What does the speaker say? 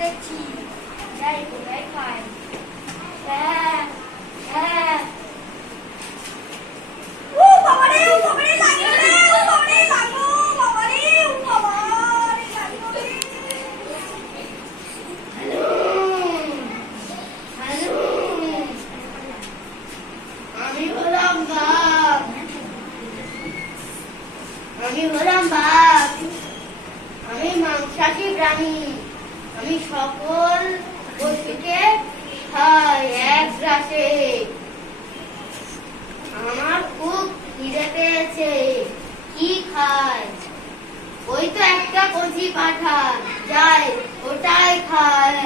দেখছি যাই কোথায় খাই হ্যাঁ হ্যাঁ ও বাবা রে লাগলো রে ও বাবা রে লাগলো বাবা রে ও বাবা রে লাগলো রে হ্যালো হ্যালো আমি হলাম বাঘ আমি মাংসাশী প্রাণী আমি সকল পশুকে খাই এক গ্রাসে আমার খুব খিদে পেয়েছে কি খায় ওই তো একটা কচি পাঠা যাই ওটাই খায়